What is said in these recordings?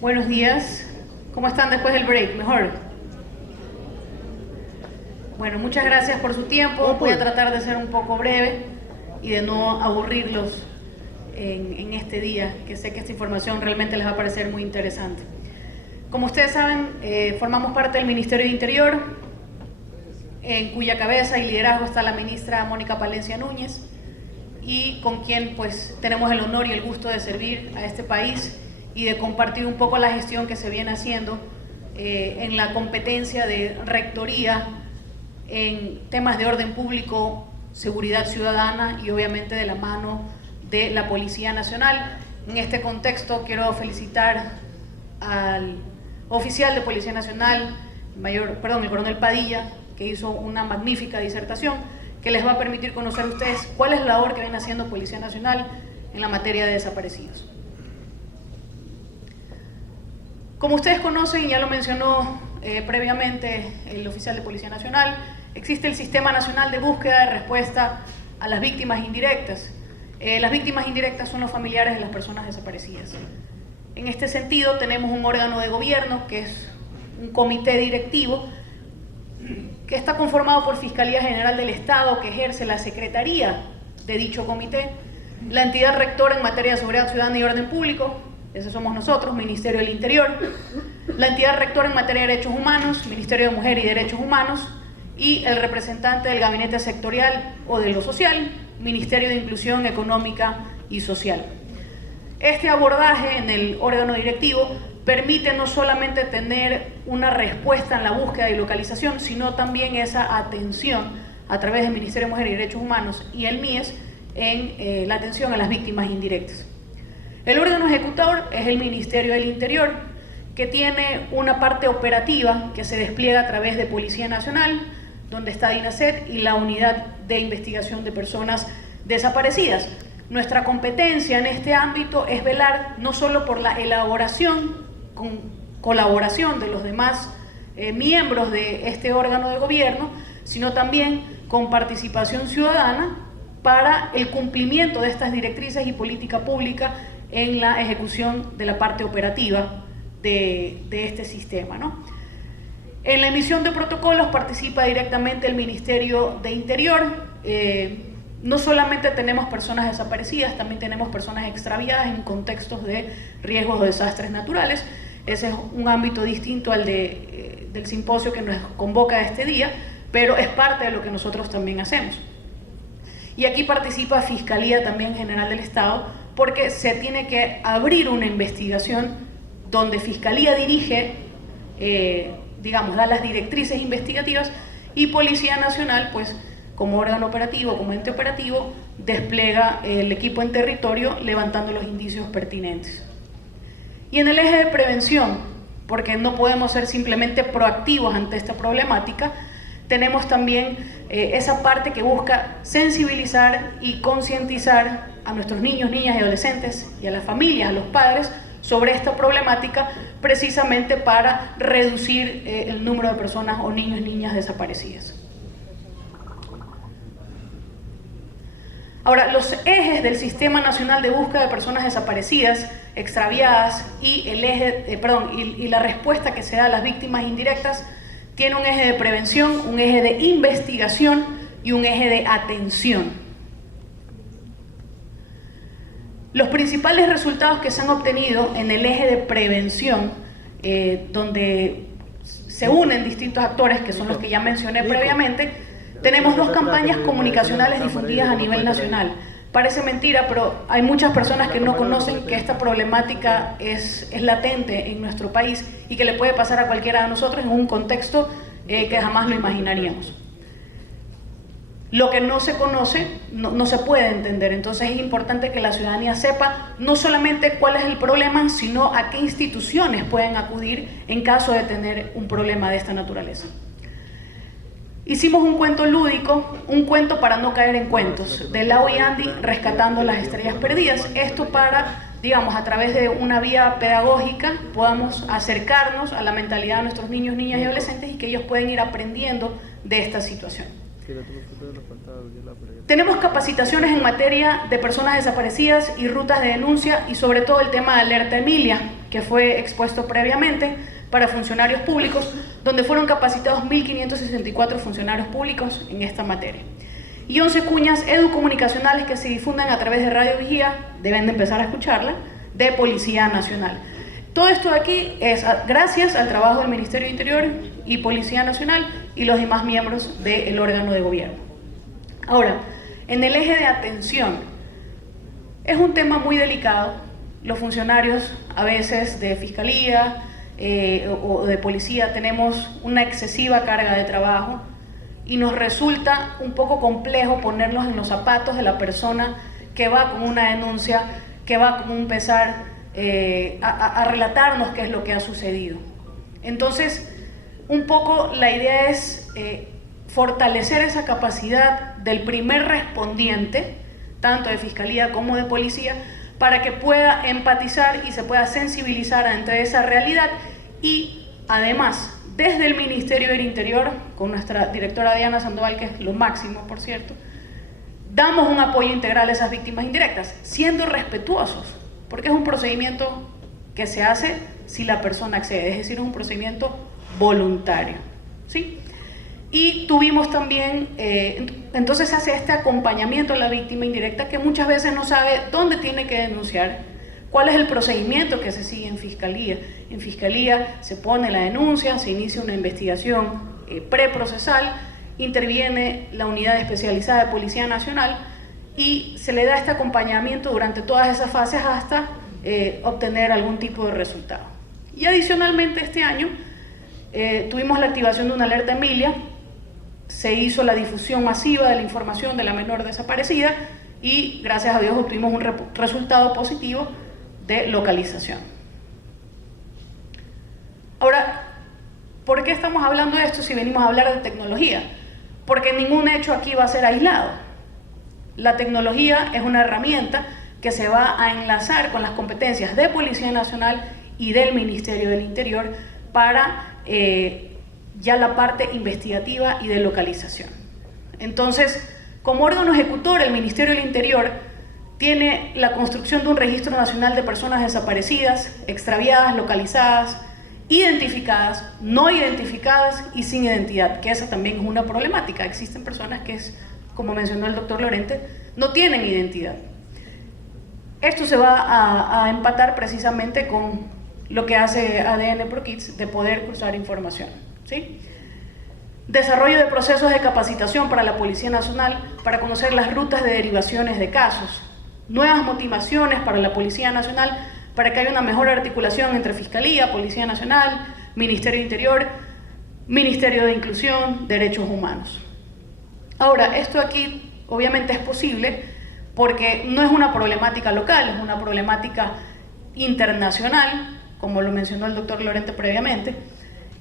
Buenos días. ¿Cómo están después del break? ¿Mejor? Bueno, muchas gracias por su tiempo. Voy a tratar de ser un poco breve y de no aburrirlos en este día, que sé que esta información realmente les va a parecer muy interesante. Como ustedes saben, formamos parte del Ministerio de Interior, en cuya cabeza y liderazgo está la ministra Mónica Palencia Núñez, y con quien pues tenemos el honor y el gusto de servir a este país y de compartir un poco la gestión que se viene haciendo en la competencia de rectoría en temas de orden público, seguridad ciudadana y obviamente de la mano de la Policía Nacional. En este contexto quiero felicitar al oficial de Policía Nacional, el coronel Padilla, que hizo una magnífica disertación que les va a permitir conocer a ustedes cuál es la labor que viene haciendo Policía Nacional en la materia de desaparecidos. Como ustedes conocen, ya lo mencionó previamente el oficial de Policía Nacional, existe el Sistema Nacional de Búsqueda y Respuesta a las Víctimas Indirectas. Las víctimas indirectas son los familiares de las personas desaparecidas. En este sentido, tenemos un órgano de gobierno que es un comité directivo que está conformado por Fiscalía General del Estado, que ejerce la secretaría de dicho comité, la entidad rectora en materia de seguridad ciudadana y orden público, ese somos nosotros, Ministerio del Interior, la entidad rectora en materia de derechos humanos, Ministerio de Mujer y Derechos Humanos, y el representante del gabinete sectorial o de lo social, Ministerio de Inclusión Económica y Social. Este abordaje en el órgano directivo permite no solamente tener una respuesta en la búsqueda y localización, sino también esa atención a través del Ministerio de Mujer y Derechos Humanos y el MIES en la atención a las víctimas indirectas. El órgano ejecutor es el Ministerio del Interior, que tiene una parte operativa que se despliega a través de Policía Nacional, donde está DINASET y la Unidad de Investigación de Personas Desaparecidas. Nuestra competencia en este ámbito es velar no solo por la elaboración con colaboración de los demás miembros de este órgano de gobierno, sino también con participación ciudadana para el cumplimiento de estas directrices y política pública en la ejecución de la parte operativa de este sistema, ¿no? En la emisión de protocolos participa directamente el Ministerio de Interior. No solamente tenemos personas desaparecidas, también tenemos personas extraviadas en contextos de riesgos o desastres naturales. Ese es un ámbito distinto al del simposio que nos convoca este día, pero es parte de lo que nosotros también hacemos. Y aquí participa Fiscalía también General del Estado, porque se tiene que abrir una investigación donde Fiscalía dirige, da las directrices investigativas, y Policía Nacional, pues, como órgano operativo, como ente operativo, despliega el equipo en territorio levantando los indicios pertinentes. Y en el eje de prevención, porque no podemos ser simplemente proactivos ante esta problemática, tenemos también esa parte que busca sensibilizar y concientizar a nuestros niños, niñas y adolescentes y a las familias, a los padres, sobre esta problemática, precisamente para reducir el número de personas o niños y niñas desaparecidas. Ahora, los ejes del Sistema Nacional de Búsqueda de Personas Desaparecidas, Extraviadas y la respuesta que se da a las víctimas indirectas tiene un eje de prevención, un eje de investigación y un eje de atención. Los principales resultados que se han obtenido en el eje de prevención, donde se unen distintos actores, que son los que ya mencioné previamente, tenemos dos campañas comunicacionales difundidas a nivel nacional. Parece mentira, pero hay muchas personas que no conocen que esta problemática es latente en nuestro país y que le puede pasar a cualquiera de nosotros en un contexto que jamás lo imaginaríamos. Lo que no se conoce no se puede entender, entonces es importante que la ciudadanía sepa no solamente cuál es el problema, sino a qué instituciones pueden acudir en caso de tener un problema de esta naturaleza. Hicimos un cuento lúdico, un cuento para no caer en cuentos, de Lau y Andy rescatando las estrellas perdidas. Esto para, a través de una vía pedagógica, podamos acercarnos a la mentalidad de nuestros niños, niñas y adolescentes y que ellos pueden ir aprendiendo de esta situación. Tenemos capacitaciones en materia de personas desaparecidas y rutas de denuncia y sobre todo el tema de alerta Emilia, que fue expuesto previamente para funcionarios públicos, donde fueron capacitados 1.564 funcionarios públicos en esta materia. Y 11 cuñas educomunicacionales que se difunden a través de Radio Vigía, deben de empezar a escucarla, de Policía Nacional. Todo esto de aquí es gracias al trabajo del Ministerio de Interior y Policía Nacional y los demás miembros del órgano de gobierno. Ahora, en el eje de atención, es un tema muy delicado. Los funcionarios a veces de Fiscalía o de Policía tenemos una excesiva carga de trabajo y nos resulta un poco complejo ponernos en los zapatos de la persona que va con una denuncia, que va con un pesar a relatarnos qué es lo que ha sucedido. Entonces, un poco la idea es fortalecer esa capacidad del primer respondiente, tanto de Fiscalía como de Policía, para que pueda empatizar y se pueda sensibilizar ante esa realidad. Y además, desde el Ministerio del Interior, con nuestra directora Diana Sandoval, que es lo máximo, por cierto, damos un apoyo integral a esas víctimas indirectas, siendo respetuosos, porque es un procedimiento que se hace si la persona accede, es decir, es un procedimiento voluntario, ¿sí? Y tuvimos también, entonces se hace este acompañamiento a la víctima indirecta que muchas veces no sabe dónde tiene que denunciar, cuál es el procedimiento que se sigue en Fiscalía. En Fiscalía se pone la denuncia, se inicia una investigación preprocesal, interviene la unidad especializada de Policía Nacional y se le da este acompañamiento durante todas esas fases hasta obtener algún tipo de resultado. Y adicionalmente este año tuvimos la activación de una alerta Emilia, se hizo la difusión masiva de la información de la menor desaparecida y gracias a Dios obtuvimos un resultado positivo de localización. Ahora, ¿por qué estamos hablando de esto si venimos a hablar de tecnología? Porque ningún hecho aquí va a ser aislado. La tecnología es una herramienta que se va a enlazar con las competencias de Policía Nacional y del Ministerio del Interior para ya la parte investigativa y de localización. Entonces, como órgano ejecutor, el Ministerio del Interior tiene la construcción de un registro nacional de personas desaparecidas, extraviadas, localizadas, identificadas, no identificadas y sin identidad, que esa también es una problemática. Existen personas que, como mencionó el doctor Lorente, no tienen identidad. Esto se va a empatar precisamente con lo que hace ADN ProKids de poder cruzar información, ¿sí? Desarrollo de procesos de capacitación para la Policía Nacional para conocer las rutas de derivaciones de casos. Nuevas motivaciones para la Policía Nacional para que haya una mejor articulación entre Fiscalía, Policía Nacional, Ministerio de Interior, Ministerio de Inclusión, Derechos Humanos. Ahora, esto aquí obviamente es posible porque no es una problemática local, es una problemática internacional, como lo mencionó el doctor Lorente previamente,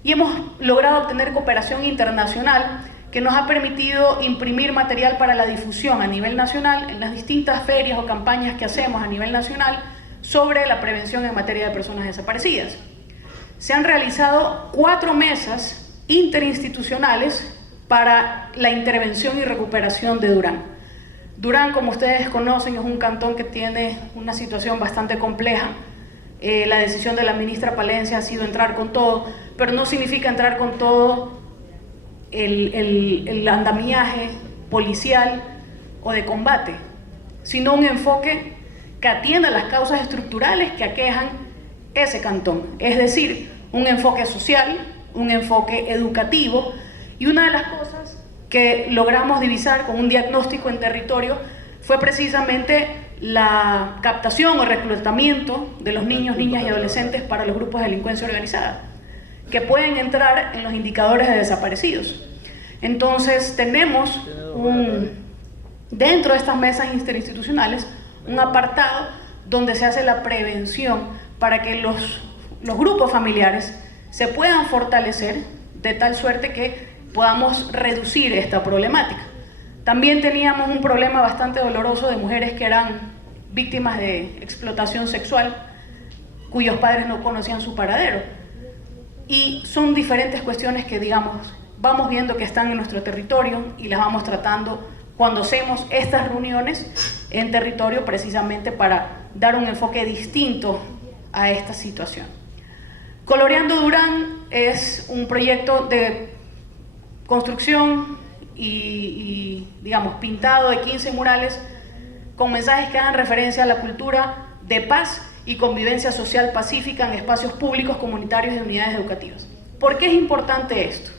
y hemos logrado obtener cooperación internacional que nos ha permitido imprimir material para la difusión a nivel nacional en las distintas ferias o campañas que hacemos a nivel nacional sobre la prevención en materia de personas desaparecidas. Se han realizado 4 mesas interinstitucionales para la intervención y recuperación de Durán. Durán, como ustedes conocen, es un cantón que tiene una situación bastante compleja. La decisión de la ministra Palencia ha sido entrar con todo, pero no significa entrar con todo el andamiaje policial o de combate, sino un enfoque que atienda las causas estructurales que aquejan ese cantón, es decir, un enfoque social, un enfoque educativo, y una de las cosas que logramos divisar con un diagnóstico en territorio fue precisamente la captación o reclutamiento de los niños, niñas y adolescentes para los grupos de delincuencia organizada, que pueden entrar en los indicadores de desaparecidos. Entonces tenemos dentro de estas mesas interinstitucionales un apartado donde se hace la prevención para que los grupos familiares se puedan fortalecer de tal suerte que podamos reducir esta problemática. También teníamos un problema bastante doloroso de mujeres que eran víctimas de explotación sexual, cuyos padres no conocían su paradero. Y son diferentes cuestiones que, digamos, vamos viendo que están en nuestro territorio y las vamos tratando cuando hacemos estas reuniones en territorio, precisamente para dar un enfoque distinto a esta situación. Coloreando Durán es un proyecto de construcción y digamos, pintado de 15 murales con mensajes que hagan referencia a la cultura de paz y convivencia social pacífica en espacios públicos, comunitarios y unidades educativas. ¿Por qué es importante esto?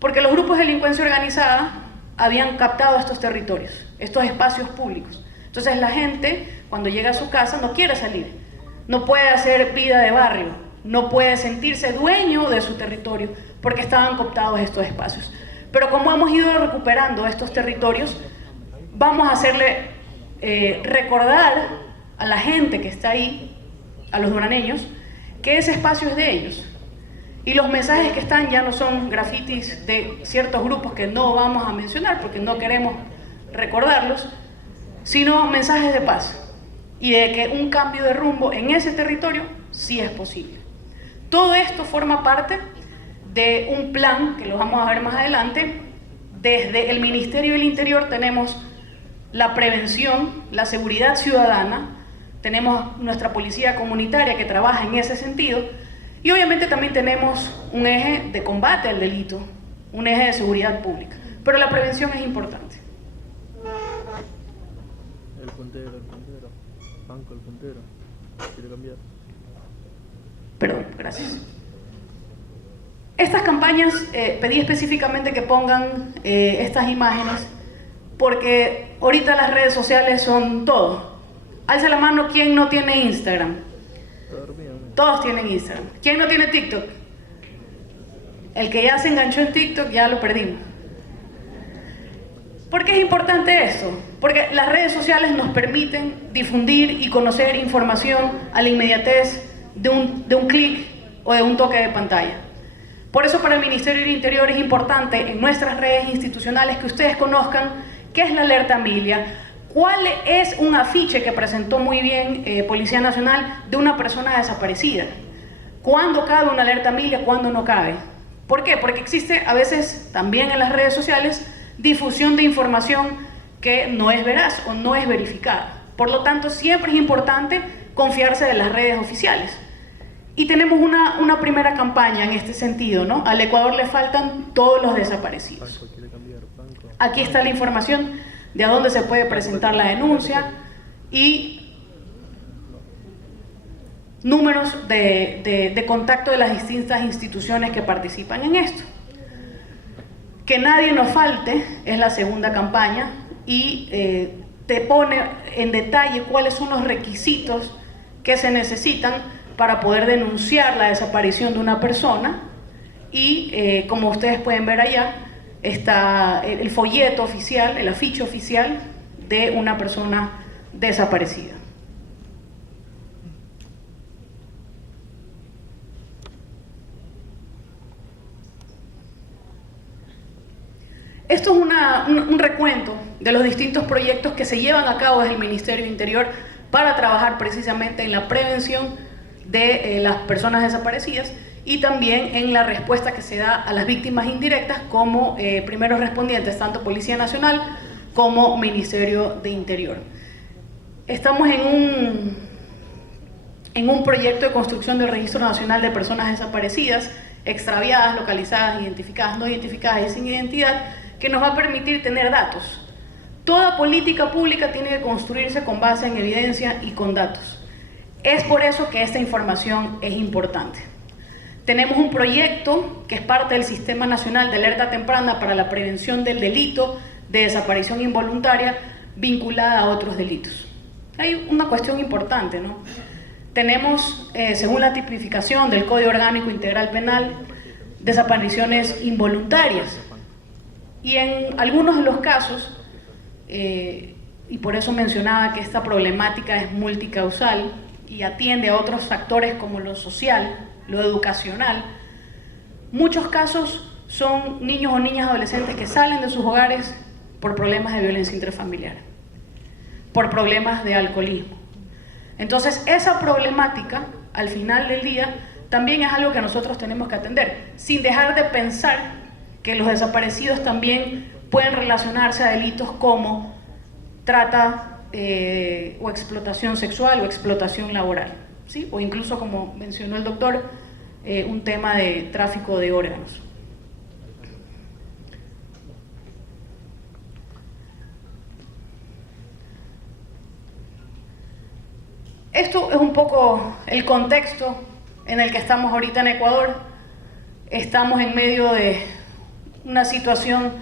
Porque los grupos de delincuencia organizada habían captado estos territorios, estos espacios públicos. Entonces la gente, cuando llega a su casa, no quiere salir, no puede hacer vida de barrio, no puede sentirse dueño de su territorio porque estaban cooptados estos espacios. Pero como hemos ido recuperando estos territorios, vamos a hacerle recordar a la gente que está ahí, a los duraneños, que ese espacio es de ellos. Y los mensajes que están ya no son grafitis de ciertos grupos que no vamos a mencionar porque no queremos recordarlos, sino mensajes de paz y de que un cambio de rumbo en ese territorio sí es posible. Todo esto forma parte de un plan que lo vamos a ver más adelante. Desde el Ministerio del Interior tenemos la prevención, la seguridad ciudadana, tenemos nuestra policía comunitaria que trabaja en ese sentido y obviamente también tenemos un eje de combate al delito, un eje de seguridad pública, pero la prevención es importante. El puntero, banco, el puntero, quiere cambiar. Perdón, gracias. Estas campañas pedí específicamente que pongan estas imágenes porque ahorita las redes sociales son todo. Alza la mano quien no tiene Instagram. Todos tienen Instagram. ¿Quién no tiene TikTok? El que ya se enganchó en TikTok ya lo perdimos. ¿Por qué es importante esto? Porque las redes sociales nos permiten difundir y conocer información a la inmediatez de un clic o de un toque de pantalla. Por eso para el Ministerio del Interior es importante en nuestras redes institucionales que ustedes conozcan qué es la alerta Milia, cuál es un afiche que presentó muy bien Policía Nacional de una persona desaparecida, cuándo cabe una alerta Milia, cuándo no cabe. ¿Por qué? Porque existe a veces también en las redes sociales difusión de información que no es veraz o no es verificada. Por lo tanto, siempre es importante confiarse de las redes oficiales. Y tenemos una primera campaña en este sentido, ¿no? Al Ecuador le faltan todos los desaparecidos. Aquí está la información de a dónde se puede presentar la denuncia y números de contacto de las distintas instituciones que participan en esto. Que nadie nos falte es la segunda campaña y te pone en detalle cuáles son los requisitos que se necesitan para poder denunciar la desaparición de una persona y como ustedes pueden ver allá está el folleto oficial, el afiche oficial de una persona desaparecida. Esto es un recuento de los distintos proyectos que se llevan a cabo desde el Ministerio del Interior para trabajar precisamente en la prevención de las personas desaparecidas y también en la respuesta que se da a las víctimas indirectas como primeros respondientes, tanto Policía Nacional como Ministerio de Interior. Estamos en un proyecto de construcción del Registro Nacional de Personas Desaparecidas, extraviadas, localizadas, identificadas, no identificadas y sin identidad, que nos va a permitir tener datos. Toda política pública tiene que construirse con base en evidencia y con datos. Es por eso que esta información es importante. Tenemos un proyecto que es parte del Sistema Nacional de Alerta Temprana para la Prevención del Delito de Desaparición Involuntaria vinculada a otros delitos. Hay una cuestión importante, ¿no? Tenemos, según la tipificación del Código Orgánico Integral Penal, desapariciones involuntarias. Y en algunos de los casos, y por eso mencionaba que esta problemática es multicausal y atiende a otros factores como lo social, lo educacional, muchos casos son niños o niñas adolescentes que salen de sus hogares por problemas de violencia intrafamiliar, por problemas de alcoholismo. Entonces, esa problemática, al final del día, también es algo que nosotros tenemos que atender, sin dejar de pensar que los desaparecidos también pueden relacionarse a delitos como trata o explotación sexual o explotación laboral, ¿sí? O incluso, como mencionó el doctor, un tema de tráfico de órganos. Esto es un poco el contexto en el que estamos ahorita en Ecuador. Estamos en medio de una situación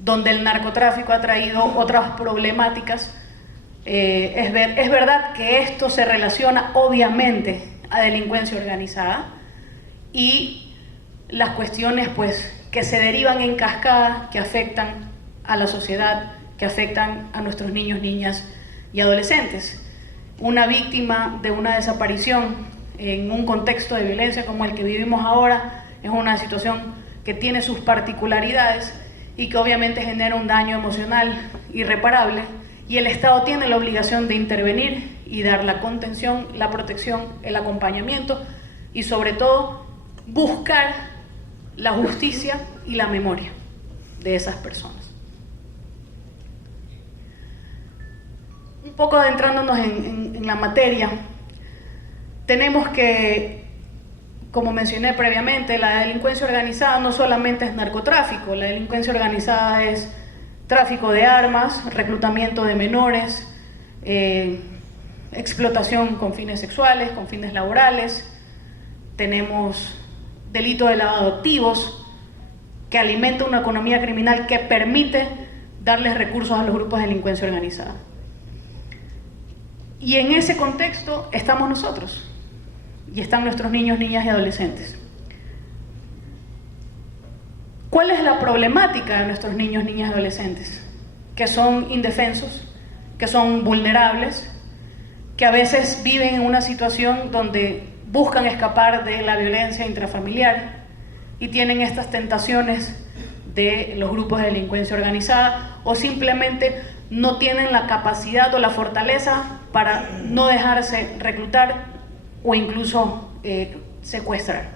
donde el narcotráfico ha traído otras problemáticas. Es verdad que esto se relaciona obviamente a delincuencia organizada y las cuestiones pues, que se derivan en cascada, que afectan a la sociedad, que afectan a nuestros niños, niñas y adolescentes. Una víctima de una desaparición en un contexto de violencia como el que vivimos ahora es una situación que tiene sus particularidades y que obviamente genera un daño emocional irreparable, y el Estado tiene la obligación de intervenir y dar la contención, la protección, el acompañamiento y sobre todo buscar la justicia y la memoria de esas personas. Un poco adentrándonos en la materia, tenemos que, como mencioné previamente, la delincuencia organizada no solamente es narcotráfico, la delincuencia organizada es tráfico de armas, reclutamiento de menores, explotación con fines sexuales, con fines laborales. Tenemos delito de lavado de activos, que alimenta una economía criminal que permite darles recursos a los grupos de delincuencia organizada. Y en ese contexto estamos nosotros, y están nuestros niños, niñas y adolescentes. ¿Cuál es la problemática de nuestros niños, niñas y adolescentes? Que son indefensos, que son vulnerables, que a veces viven en una situación donde buscan escapar de la violencia intrafamiliar y tienen estas tentaciones de los grupos de delincuencia organizada, o simplemente no tienen la capacidad o la fortaleza para no dejarse reclutar o incluso secuestrar.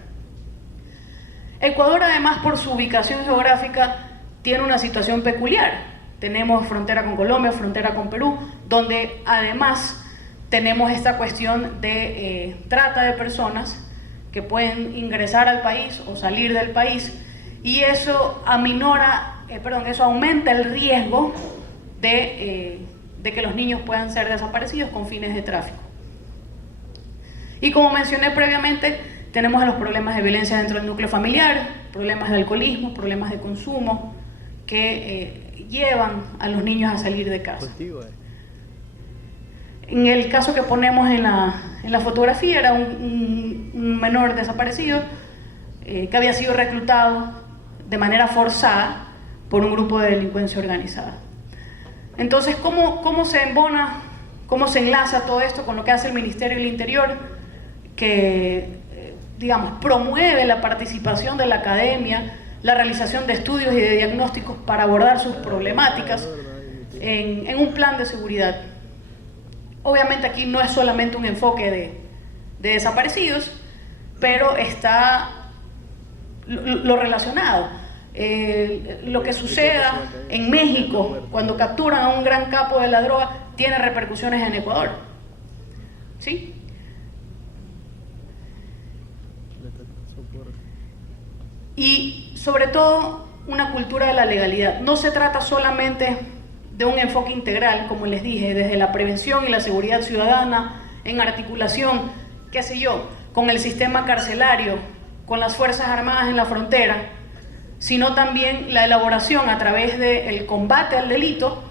Ecuador, además, por su ubicación geográfica, tiene una situación peculiar. Tenemos frontera con Colombia, frontera con Perú, donde además tenemos esta cuestión de trata de personas que pueden ingresar al país o salir del país, y eso eso aumenta el riesgo de que los niños puedan ser desaparecidos con fines de tráfico. Y como mencioné previamente, tenemos los problemas de violencia dentro del núcleo familiar, problemas de alcoholismo, problemas de consumo que llevan a los niños a salir de casa. En el caso que ponemos en la fotografía, era un menor desaparecido que había sido reclutado de manera forzada por un grupo de delincuencia organizada. Entonces, ¿cómo se embona, cómo se enlaza todo esto con lo que hace el Ministerio del Interior, que, digamos, promueve la participación de la academia, la realización de estudios y de diagnósticos para abordar sus problemáticas en un plan de seguridad? Obviamente aquí no es solamente un enfoque de desaparecidos, pero está lo relacionado. Lo que suceda en México cuando capturan a un gran capo de la droga tiene repercusiones en Ecuador, ¿sí? Y sobre todo una cultura de la legalidad. No se trata solamente de un enfoque integral, como les dije, desde la prevención y la seguridad ciudadana, en articulación, qué sé yo, con el sistema carcelario, con las Fuerzas Armadas en la frontera, sino también la elaboración a través del combate al delito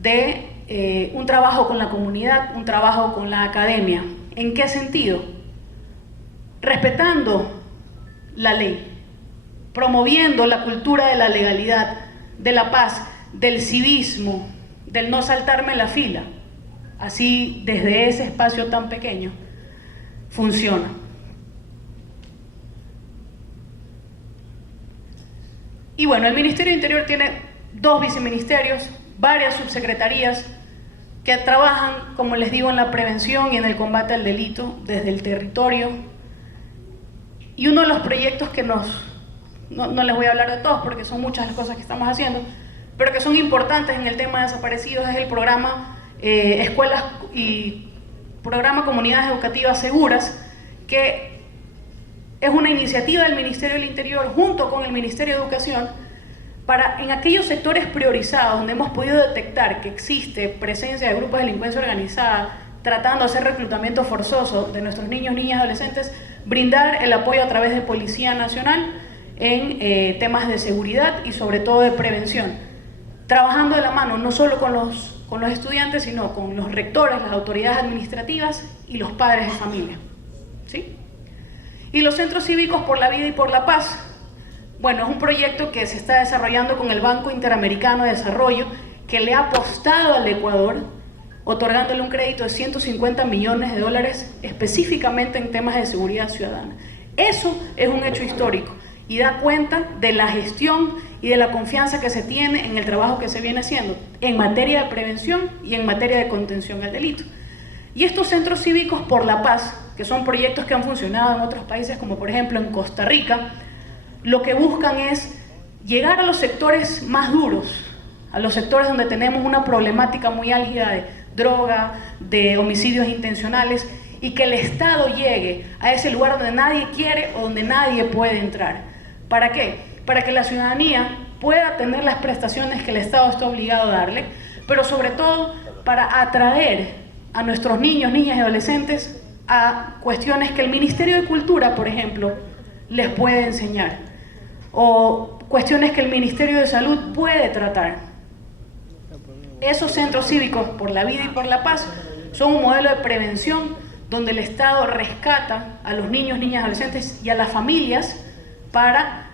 de un trabajo con la comunidad, un trabajo con la academia. ¿En qué sentido? Respetando la ley, promoviendo la cultura de la legalidad, de la paz, del civismo, del no saltarme la fila. Así, desde ese espacio tan pequeño, funciona. Y bueno, el Ministerio del Interior tiene 2 viceministerios, varias subsecretarías que trabajan, como les digo, en la prevención y en el combate al delito desde el territorio. Y uno de los proyectos que nos no les voy a hablar de todos porque son muchas las cosas que estamos haciendo, pero que son importantes en el tema de desaparecidos, es el programa Escuelas y programa Comunidades Educativas Seguras, que es una iniciativa del Ministerio del Interior junto con el Ministerio de Educación para, en aquellos sectores priorizados donde hemos podido detectar que existe presencia de grupos de delincuencia organizada tratando de hacer reclutamiento forzoso de nuestros niños, niñas y adolescentes, brindar el apoyo a través de Policía Nacional en temas de seguridad y sobre todo de prevención, trabajando de la mano no solo con los estudiantes, sino con los rectores, las autoridades administrativas y los padres de familia, ¿sí? Y los centros cívicos por la vida y por la paz, bueno, es un proyecto que se está desarrollando con el Banco Interamericano de Desarrollo, que le ha apostado al Ecuador, otorgándole un crédito de $150 millones específicamente en temas de seguridad ciudadana. Eso es un hecho histórico y da cuenta de la gestión y de la confianza que se tiene en el trabajo que se viene haciendo en materia de prevención y en materia de contención al delito. Y estos centros cívicos por la paz, que son proyectos que han funcionado en otros países, como por ejemplo en Costa Rica, lo que buscan es llegar a los sectores más duros, a los sectores donde tenemos una problemática muy álgida de droga, de homicidios intencionales, y que el Estado llegue a ese lugar donde nadie quiere o donde nadie puede entrar. ¿Para qué? Para que la ciudadanía pueda tener las prestaciones que el Estado está obligado a darle, pero sobre todo para atraer a nuestros niños, niñas y adolescentes a cuestiones que el Ministerio de Cultura, por ejemplo, les puede enseñar, o cuestiones que el Ministerio de Salud puede tratar. Esos centros cívicos por la vida y por la paz son un modelo de prevención donde el Estado rescata a los niños, niñas, adolescentes y a las familias para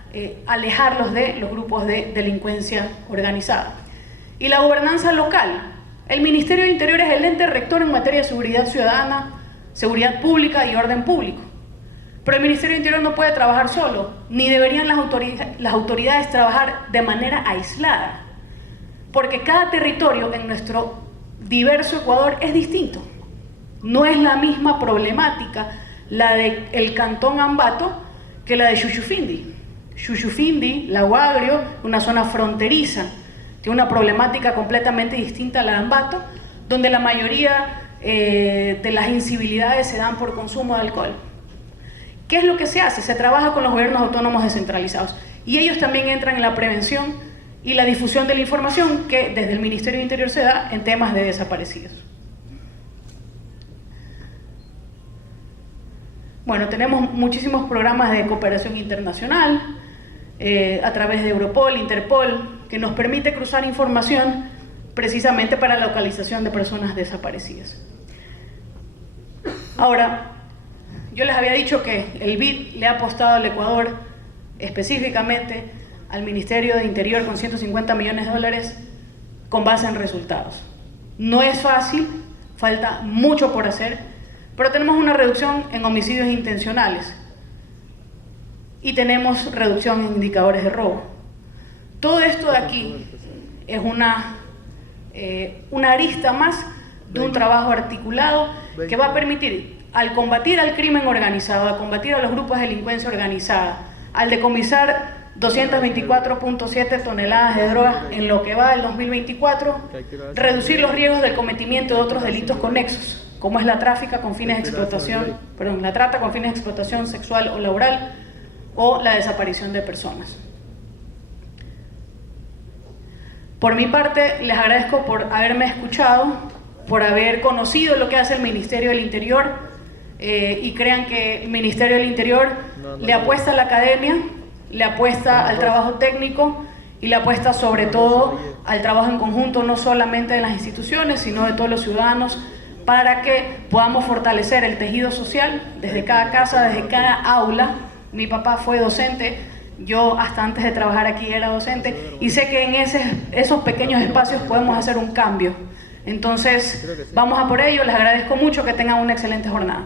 alejarlos de los grupos de delincuencia organizada. Y la gobernanza local. El Ministerio de Interior es el ente rector en materia de seguridad ciudadana, seguridad pública y orden público. Pero el Ministerio de Interior no puede trabajar solo, ni deberían las autoridades trabajar de manera aislada, porque cada territorio en nuestro diverso Ecuador es distinto. No es la misma problemática la del cantón Ambato que la de Shushufindi. Shushufindi, Lago Agrio, una zona fronteriza, tiene una problemática completamente distinta a la de Ambato, donde la mayoría de las incivilidades se dan por consumo de alcohol. ¿Qué es lo que se hace? Se trabaja con los gobiernos autónomos descentralizados y ellos también entran en la prevención y la difusión de la información que desde el Ministerio de Interior se da en temas de desaparecidos. Bueno, tenemos muchísimos programas de cooperación internacional a través de Europol, Interpol, que nos permite cruzar información precisamente para la localización de personas desaparecidas. Ahora, yo les había dicho que el BID le ha apostado al Ecuador, específicamente al Ministerio de Interior, con $150 millones con base en resultados. No es fácil, falta mucho por hacer, pero tenemos una reducción en homicidios intencionales y tenemos reducción en indicadores de robo. Todo esto de aquí es una arista más de un trabajo articulado que va a permitir, al combatir al crimen organizado, a combatir a los grupos de delincuencia organizada, al decomisar 224.7 toneladas de drogas en lo que va del 2024, reducir los riesgos del cometimiento de otros delitos conexos, como es la trata con fines de explotación sexual o laboral, o la desaparición de personas. Por mi parte, les agradezco por haberme escuchado, por haber conocido lo que hace el Ministerio del Interior, y crean que el Ministerio del Interior le apuesta a la academia, le apuesta al trabajo técnico y le apuesta sobre todo al trabajo en conjunto, no solamente de las instituciones, sino de todos los ciudadanos, para que podamos fortalecer el tejido social desde cada casa, desde cada aula. Mi papá fue docente, yo hasta antes de trabajar aquí era docente, y sé que en esos pequeños espacios podemos hacer un cambio. Entonces, vamos a por ello. Les agradezco mucho, que tengan una excelente jornada.